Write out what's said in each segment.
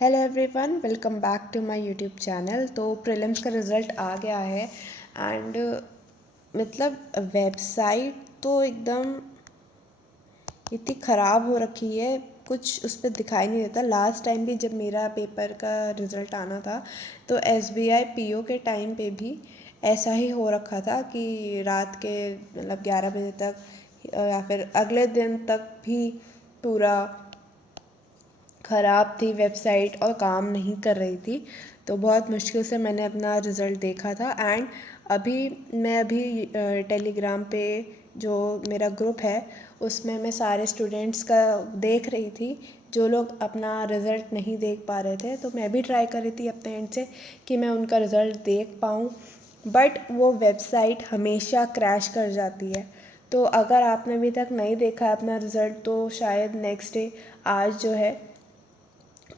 Hello everyone, welcome back to my YouTube channel. तो prelims का result आ गया है एंड मतलब वेबसाइट तो एकदम इतनी ख़राब हो रखी है, कुछ उस पर दिखाई नहीं देता। लास्ट टाइम भी जब मेरा पेपर का रिज़ल्ट आना था तो SBI PO के टाइम पे भी ऐसा ही हो रखा था कि रात के मतलब 11 बजे तक या फिर अगले दिन तक भी पूरा ख़राब थी वेबसाइट और काम नहीं कर रही थी। तो बहुत मुश्किल से मैंने अपना रिज़ल्ट देखा था एंड मैं अभी टेलीग्राम पे जो मेरा ग्रुप है उसमें मैं सारे स्टूडेंट्स का देख रही थी जो लोग अपना रिज़ल्ट नहीं देख पा रहे थे। तो मैं भी ट्राई कर रही थी अपने एंड से कि मैं उनका रिज़ल्ट देख पाऊँ, बट वो वेबसाइट हमेशा क्रैश कर जाती है। तो अगर आपने अभी तक नहीं देखा अपना रिज़ल्ट तो शायद नेक्स्ट डे आज जो है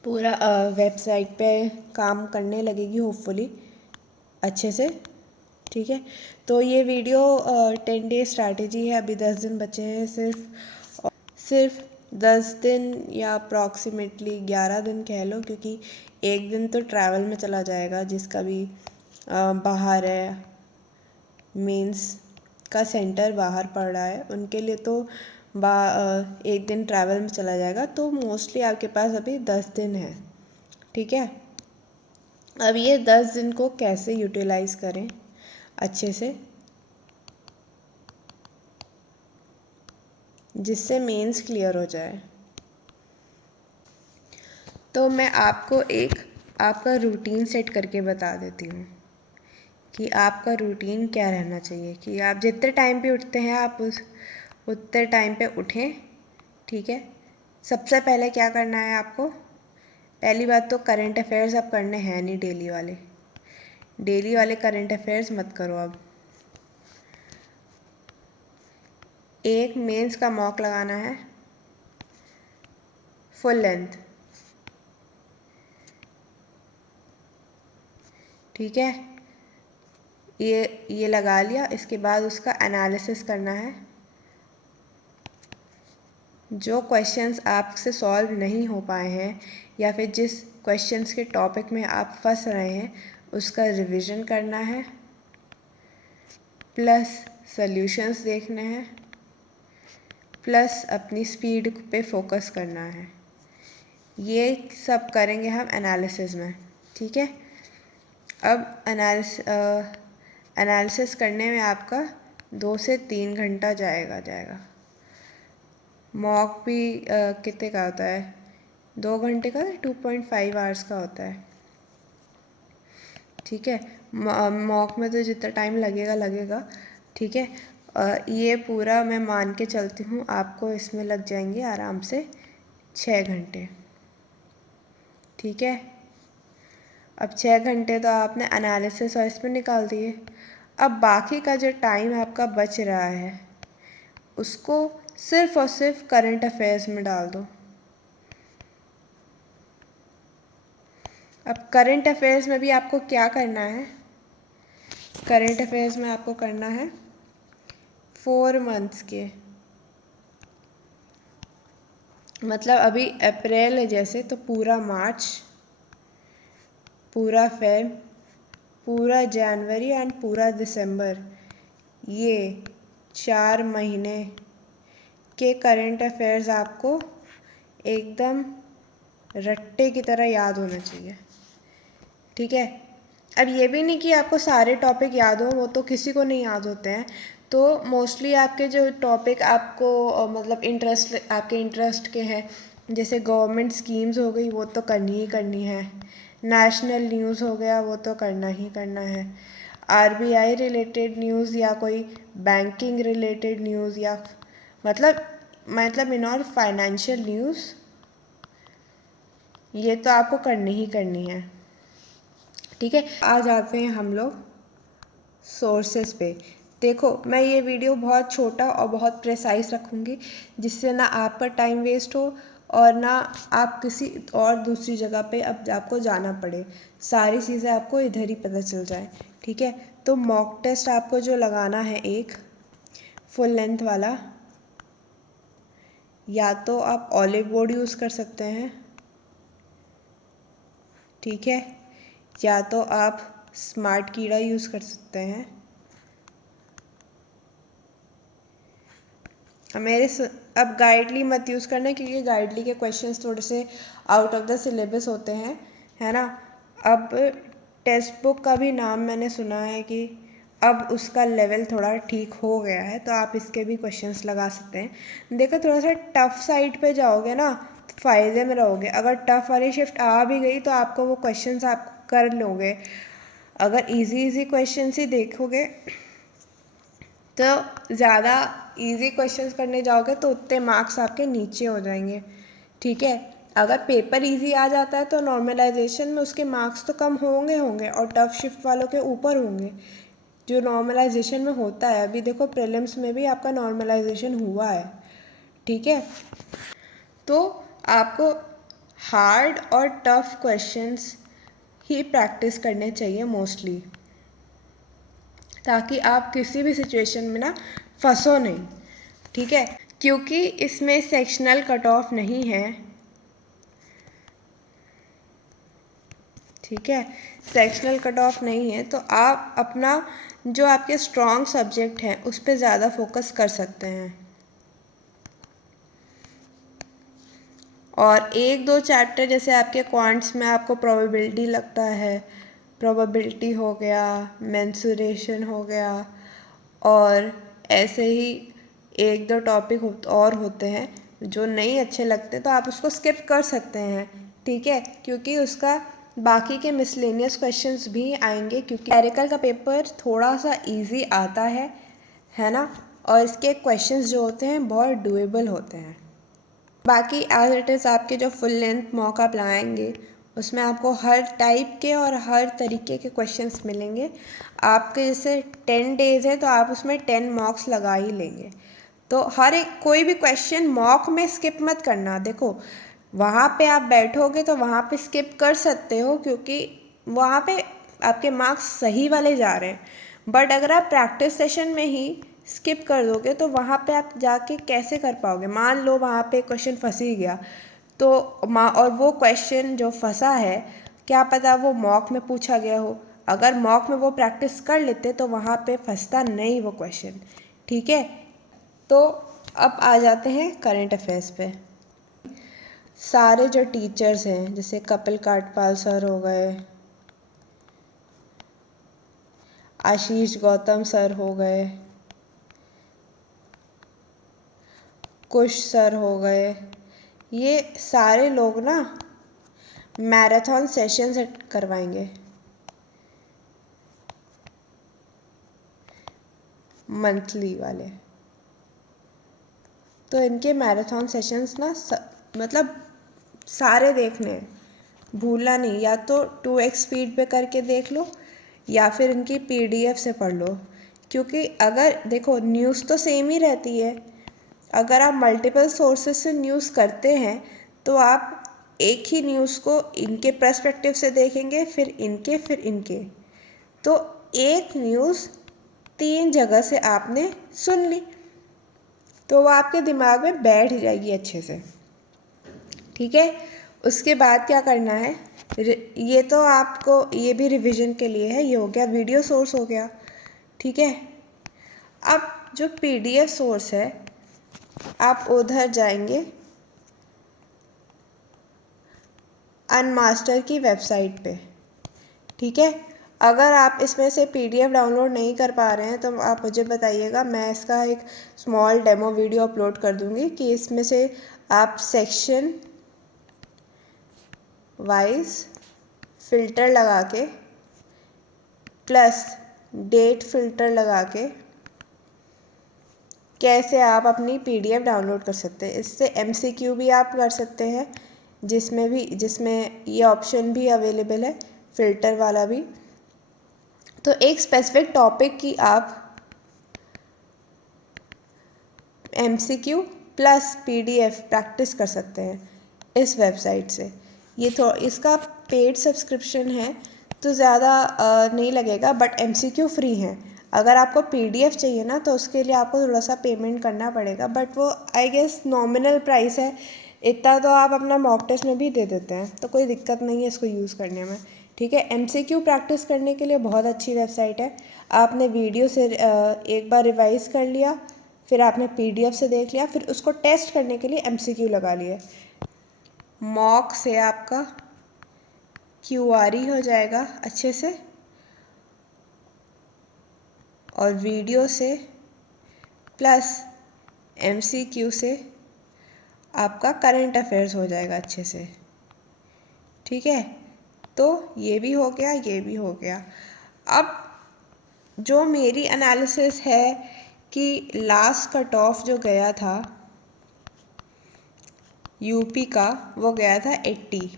पूरा वेबसाइट पे काम करने लगेगी होपफुली अच्छे से। ठीक है, तो ये वीडियो 10 डे स्ट्रैटेजी है। अभी 10 दिन बचे हैं, सिर्फ 10 दिन या अप्रॉक्सीमेटली 11 दिन कह लो, क्योंकि एक दिन तो ट्रैवल में चला जाएगा। जिसका भी बाहर है, मेंस का सेंटर बाहर पड़ रहा है, उनके लिए तो एक दिन ट्रैवल में चला जाएगा। तो मोस्टली आपके पास अभी 10 दिन है। ठीक है, अब ये 10 दिन को कैसे यूटिलाइज़ करें अच्छे से, जिससे मेंस क्लियर हो जाए। तो मैं आपको एक आपका रूटीन सेट करके बता देती हूँ कि आपका रूटीन क्या रहना चाहिए। कि आप जितने टाइम पे उठते हैं आप उतने टाइम पे उठें। ठीक है, सबसे पहले क्या करना है आपको? पहली बात तो करंट अफेयर्स अब करने हैं नहीं, डेली वाले करंट अफेयर्स मत करो। अब एक मेंस का मॉक लगाना है फुल लेंथ। ठीक है, ये लगा लिया। इसके बाद उसका एनालिसिस करना है। जो क्वेश्चंस आपसे सॉल्व नहीं हो पाए हैं या फिर जिस क्वेश्चंस के टॉपिक में आप फंस रहे हैं उसका रिवीजन करना है, प्लस सॉल्यूशंस देखने हैं, प्लस अपनी स्पीड पे फोकस करना है। ये सब करेंगे हम एनालिसिस में। ठीक है, अब एनालिसिस करने में आपका 2 से 3 घंटा जाएगा। मॉक भी कितने का होता है? 2 घंटे का, 2.5 आवर्स का होता है। ठीक है, मॉक में तो जितना टाइम लगेगा। ठीक है, ये पूरा मैं मान के चलती हूँ आपको इसमें लग जाएंगे आराम से 6 घंटे। ठीक है, अब 6 घंटे तो आपने एनालिसिस और इसमें निकाल दिए। अब बाकी का जो टाइम आपका बच रहा है उसको सिर्फ और सिर्फ करंट अफेयर्स में डाल दो। अब करंट अफेयर्स में भी आपको क्या करना है? करंट अफेयर्स में आपको करना है 4 मंथ्स के, मतलब अभी अप्रैल है जैसे, तो पूरा मार्च, पूरा फेब, पूरा जनवरी एंड पूरा दिसंबर, ये 4 महीने के करंट अफेयर्स आपको एकदम रट्टे की तरह याद होना चाहिए। ठीक है, अब ये भी नहीं कि आपको सारे टॉपिक याद हो, वो तो किसी को नहीं याद होते हैं। तो मोस्टली आपके जो टॉपिक आपको मतलब आपके इंटरेस्ट के हैं, जैसे गवर्नमेंट स्कीम्स हो गई वो तो करनी ही करनी है, नेशनल न्यूज़ हो गया वो तो करना ही करना है, RBI रिलेटेड न्यूज़ या कोई बैंकिंग रिलेटेड न्यूज़ या मतलब इन और फाइनेंशियल न्यूज़, ये तो आपको करनी ही करनी है। ठीक है, आ जाते हैं हम लोग सोर्सेस पे। देखो, मैं ये वीडियो बहुत छोटा और बहुत प्रेसाइज रखूँगी जिससे ना आपका टाइम वेस्ट हो और ना आप किसी और दूसरी जगह पे अब आपको जाना पड़े। सारी चीज़ें आपको इधर ही पता चल जाए। ठीक है, तो मॉक टेस्ट आपको जो लगाना है एक फुल लेंथ वाला, या तो आप ऑलिव बोर्ड यूज़ कर सकते हैं ठीक है, या तो आप स्मार्ट कीड़ा यूज़ कर सकते हैं। अब गाइडली मत यूज़ करना, क्योंकि गाइडली के क्वेश्चंस थोड़े से आउट ऑफ द सिलेबस होते हैं, है ना। अब टेक्स्ट बुक का भी नाम मैंने सुना है कि अब उसका लेवल थोड़ा ठीक हो गया है, तो आप इसके भी क्वेश्चंस लगा सकते हैं। देखो थोड़ा सा टफ साइड पे जाओगे ना, फ़ायदे में रहोगे। अगर टफ वाली शिफ्ट आ भी गई तो आपको वो क्वेश्चंस आप कर लोगे। अगर इजी क्वेश्चंस ही देखोगे तो ज़्यादा इजी क्वेश्चंस करने जाओगे तो उतने मार्क्स आपके नीचे हो जाएंगे, ठीक है। अगर पेपर इजी आ जाता है तो नॉर्मलाइजेशन में उसके मार्क्स तो कम होंगे और टफ शिफ्ट वालों के ऊपर होंगे, जो नॉर्मलाइजेशन में होता है। अभी देखो प्रीलिम्स में भी आपका नॉर्मलाइजेशन हुआ है, ठीक है। तो आपको हार्ड और टफ क्वेश्चंस ही प्रैक्टिस करने चाहिए मोस्टली, ताकि आप किसी भी सिचुएशन में ना फंसो नहीं, ठीक है। क्योंकि इसमें सेक्शनल कट ऑफ नहीं है, ठीक है, सेक्शनल कट ऑफ नहीं है, तो आप अपना जो आपके स्ट्रॉन्ग सब्जेक्ट हैं उस पर ज़्यादा फोकस कर सकते हैं। और एक दो चैप्टर जैसे आपके क्वांट्स में आपको प्रोबेबिलिटी लगता है, प्रोबेबिलिटी हो गया, मेंसुरेशन हो गया, और ऐसे ही एक दो टॉपिक और होते हैं जो नहीं अच्छे लगते, तो आप उसको स्किप कर सकते हैं, ठीक है। क्योंकि उसका बाकी के मिसलेनियस क्वेश्चंस भी आएंगे, क्योंकि न्यूमेरिकल का पेपर थोड़ा सा इजी आता है ना, और इसके क्वेश्चंस जो होते हैं बहुत डुएबल होते हैं। बाकी एज इट इज़ आपके जो फुल लेंथ मॉक आप लाएंगे उसमें आपको हर टाइप के और हर तरीके के क्वेश्चंस मिलेंगे। आपके जैसे 10 डेज़ है तो आप उसमें 10 मॉक्स लगा ही लेंगे, तो हर एक कोई भी क्वेश्चन मॉक में स्किप मत करना। देखो वहाँ पे आप बैठोगे तो वहाँ पे स्किप कर सकते हो, क्योंकि वहाँ पे आपके मार्क्स सही वाले जा रहे हैं, बट अगर आप प्रैक्टिस सेशन में ही स्किप कर दोगे तो वहाँ पे आप जाके कैसे कर पाओगे। मान लो वहाँ पे क्वेश्चन फंस ही गया तो और वो क्वेश्चन जो फंसा है क्या पता वो मॉक में पूछा गया हो, अगर मॉक में वो प्रैक्टिस कर लेते तो वहाँ पे फंसता नहीं वो क्वेश्चन, ठीक है। तो अब आ जाते हैं करंट अफेयर्स पे। सारे जो टीचर्स हैं जैसे कपिल काटपाल सर हो गए, आशीष गौतम सर हो गए, कुश सर हो गए, ये सारे लोग ना मैराथन सेशंस करवाएंगे मंथली वाले। तो इनके मैराथन सेशंस ना मतलब सारे देखने हैं, भूलना नहीं। या तो 2x स्पीड पे करके देख लो या फिर इनकी PDF से पढ़ लो, क्योंकि अगर देखो न्यूज़ तो सेम ही रहती है, अगर आप मल्टीपल सोर्सेज से न्यूज़ करते हैं तो आप एक ही न्यूज़ को इनके पर्सपेक्टिव से देखेंगे, फिर इनके, तो एक न्यूज़ 3 जगह से आपने सुन ली तो वो आपके दिमाग में बैठ जाएगी अच्छे से, ठीक है। उसके बाद क्या करना है, ये तो आपको ये भी रिवीजन के लिए है, ये हो गया वीडियो सोर्स हो गया, ठीक है। अब जो PDF सोर्स है आप उधर जाएंगे अनमास्टर की वेबसाइट पे, ठीक है। अगर आप इसमें से PDF डाउनलोड नहीं कर पा रहे हैं तो आप मुझे बताइएगा, मैं इसका एक स्मॉल डेमो वीडियो अपलोड कर दूंगी कि इसमें से आप सेक्शन वाइज फ़िल्टर लगा के प्लस डेट फ़िल्टर लगा के कैसे आप अपनी PDF डाउनलोड कर सकते हैं। इससे MCQ भी आप कर सकते हैं, जिसमें ये ऑप्शन भी अवेलेबल है फ़िल्टर वाला भी। तो एक स्पेसिफिक टॉपिक की आप MCQ प्लस PDF प्रैक्टिस कर सकते हैं इस वेबसाइट से। ये इसका पेड सब्सक्रिप्शन है तो ज़्यादा नहीं लगेगा, बट MCQ फ्री है। अगर आपको PDF चाहिए ना तो उसके लिए आपको थोड़ा सा पेमेंट करना पड़ेगा, बट वो आई गेस नॉमिनल प्राइस है, इतना तो आप अपना मॉक टेस्ट में भी दे देते हैं, तो कोई दिक्कत नहीं है इसको यूज़ करने में। ठीक है, MCQ प्रैक्टिस करने के लिए बहुत अच्छी वेबसाइट है। आपने वीडियो से एक बार रिवाइज कर लिया, फिर आपने PDF से देख लिया, फिर उसको टेस्ट करने के लिए MCQ लगा लिए। मॉक से आपका QRE हो जाएगा अच्छे से, और वीडियो से प्लस MCQ से आपका करंट अफेयर्स हो जाएगा अच्छे से। ठीक है, तो ये भी हो गया, ये भी हो गया। अब जो मेरी एनालिसिस है कि लास्ट कट ऑफ जो गया था यूपी का, वो गया था 80।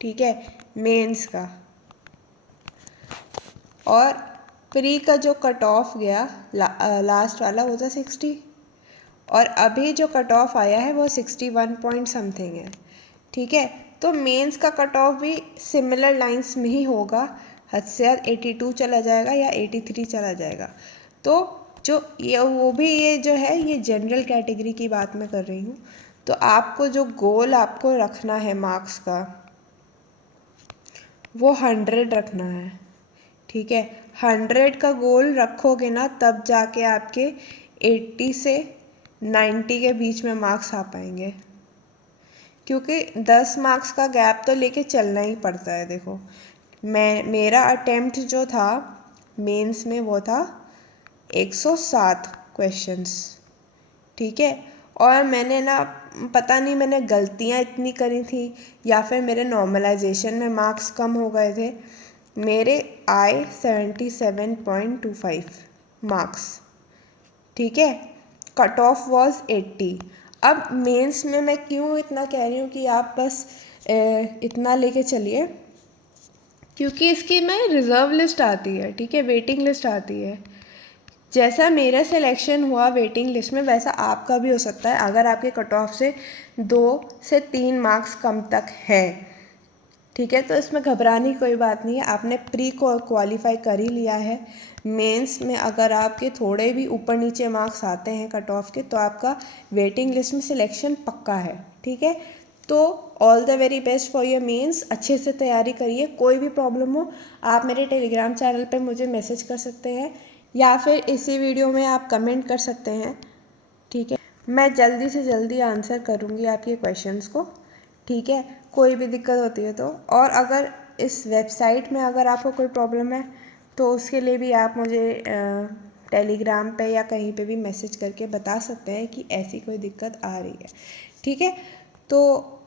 ठीक है, मेंस का। और प्री का जो कट ऑफ गया लास्ट वाला वो था 60, और अभी जो कट ऑफ आया है वो 61 पॉइंट समथिंग है। ठीक है, तो मेंस का कट ऑफ भी सिमिलर लाइंस में ही होगा, हद से हद 82 चला जाएगा या 83 चला जाएगा। तो जो ये वो भी ये जो है ये जनरल कैटेगरी की बात मैं कर रही हूँ। तो आपको जो गोल आपको रखना है मार्क्स का वो 100 रखना है। ठीक है, 100 का गोल रखोगे ना तब जाके आपके 80 से 90 के बीच में मार्क्स आ पाएंगे, क्योंकि 10 मार्क्स का गैप तो लेके चलना ही पड़ता है। देखो मेरा अटेम्प्ट जो था मेंस में वो था 107 क्वेश्चंस। ठीक है, और मैंने ना पता नहीं मैंने गलतियाँ इतनी करी थी या फिर मेरे नॉर्मलाइजेशन में मार्क्स कम हो गए थे, मेरे आए 77.25 मार्क्स। ठीक है, कट ऑफ वॉज 80। अब मेंस में मैं क्यों इतना कह रही हूँ कि आप बस इतना लेके चलिए, क्योंकि इसकी में रिज़र्व लिस्ट आती है। ठीक है, वेटिंग लिस्ट आती है। जैसा मेरा सिलेक्शन हुआ वेटिंग लिस्ट में वैसा आपका भी हो सकता है, अगर आपके कट ऑफ से 2 से 3 मार्क्स कम तक है। ठीक है, तो इसमें घबराने की कोई बात नहीं है, आपने प्री को क्वालिफाई कर ही लिया है। मेंस में अगर आपके थोड़े भी ऊपर नीचे मार्क्स आते हैं कट ऑफ के तो आपका वेटिंग लिस्ट में सिलेक्शन पक्का है। ठीक है, तो all the very best for your mains. अच्छे से तैयारी करिए। कोई भी प्रॉब्लम हो आप मेरे टेलीग्राम चैनल पे मुझे मैसेज कर सकते हैं या फिर इसी वीडियो में आप कमेंट कर सकते हैं। ठीक है, मैं जल्दी से जल्दी आंसर करूँगी आपके क्वेश्चंस को। ठीक है, कोई भी दिक्कत होती है तो, और अगर इस वेबसाइट में अगर आपको कोई प्रॉब्लम है तो उसके लिए भी आप मुझे टेलीग्राम पे या कहीं पे भी मैसेज करके बता सकते हैं कि ऐसी कोई दिक्कत आ रही है। ठीक है, तो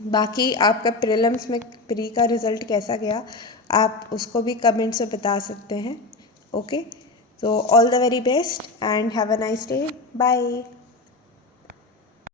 बाकी आपका प्रीलिम्स में प्री का रिज़ल्ट कैसा गया आप उसको भी कमेंट से बता सकते हैं। Okay, so all the very best and have a nice day. Bye.